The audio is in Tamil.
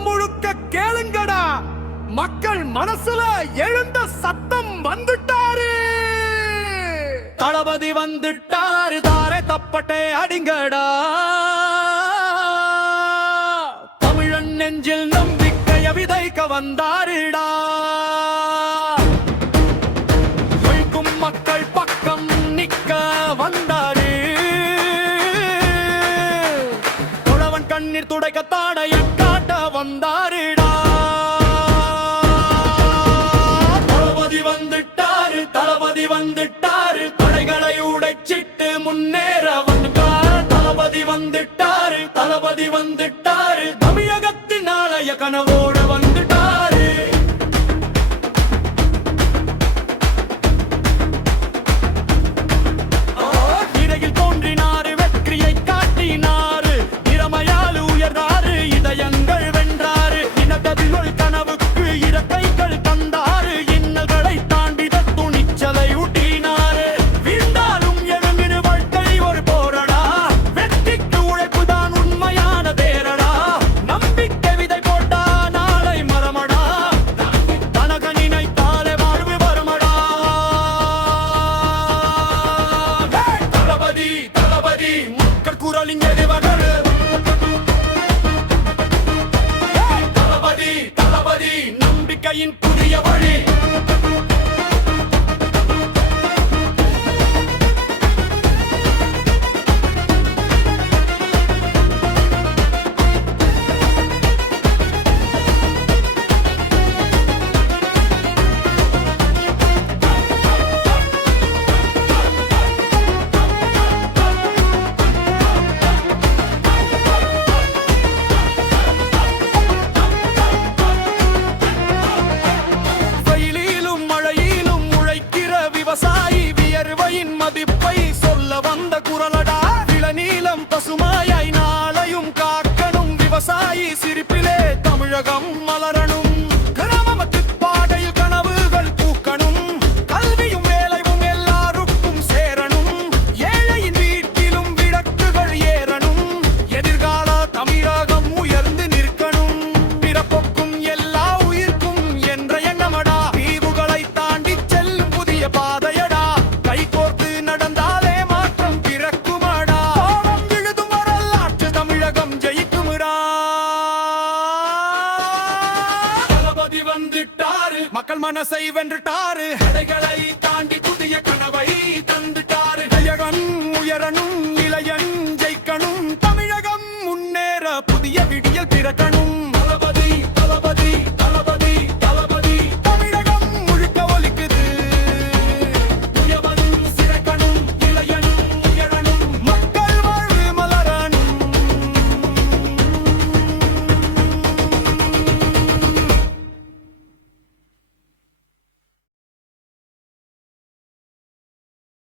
உலகம் முழுக்க கேளுங்கடா, மக்கள் மனசுல எழுந்த சத்தம் வந்துட்டாரு. தளபதி வந்துட்டாரு, தாரே தப்பட்டே அடிங்கடா. தமிழன் நெஞ்சில் நம்பிக்கைய விதைக்க வந்தாருடா. உழைக்கும் மக்கள் பக்கம் நிக்க வந்தாரு. உழவன் கண்ணீர் துடைக்க தாடைய காட்ட வந்தாருடா. தளபதி வந்துட்டாரு, தளபதி வந்துட்டாரு, தடைகளை உடைச்சிட்டு முன்னேற வந்துட்டார். தளபதி வந்துட்டாரு, தளபதி வந்துட்டாரு, தமிழகத்தின் நாளைய கனவோட வந்துட்டாரு. இடையில் தோன்றினாரு, வெற்றியை காட்டினாரு, திறமையால் உயர்ந்தாரு, இதயங்கள் வென்றாரு. இனக்கதில் கனவுக்கு இறக்கைகள் தந்தாரு, இன்னல்களை தாண்டிட துணிச்சலை ஊட்டினாரு. வீழ்ந்தாலும் எழுந்திரு, வாழ்க்கை ஒரு போரடா, வெற்றிக்கு உழைப்பு தான் உண்மையான தேரடா. நம்பிக்கை விதை போட்டா நாளை மரமடா, தனக நினைத்தாலே வாழ்வு வருமடா. தளபதி தளபதி மக்கள் குரலின் எதிர்வர்கள். தளபதி தளபதி நம்பிக்கையின் புதிய வழி. வெயிலிலும் மழையிலும் உழைக்கிற விவசாயி வியர்வையின் மதிப்பை சொல்ல வந்த குரலடா. இளநீலம் பசுமாயாய் நாளையும் காக்கணும், விவசாயி சிரிப்பிலே தமிழகம் மலரணும். கிராமத்து பாதையில் கனவுகள் பூக்கணும், கல்வியும் வேலையும் எல்லாருக்கும் சேரணும். ஏழையின் வீட்டிலும் விளக்குகள் ஏறணும், எதிர்கால தமிழகம் உயர்ந்து நிற்கணும். பிறப்புக்கும் எல்லா உயிர்க்கும் என்ற எண்ணமடா, தீவுகளை தாண்டி செல்லும் புதிய பாதையடா. கை கோர்த்து நடந்தாலே மாற்றம் பிறக்குமடா. கோபம் விழுதும் வரலாற்று தமிழகம் ஜெயிக்குமடா. தளபதி வந்துட்டாரு, மக்கள் மனசை வென்றுட்டாரு, தடைகளை தாண்டி புதிய கனவை தந்துட்டாரு. ஜெயகன் உயரணும்,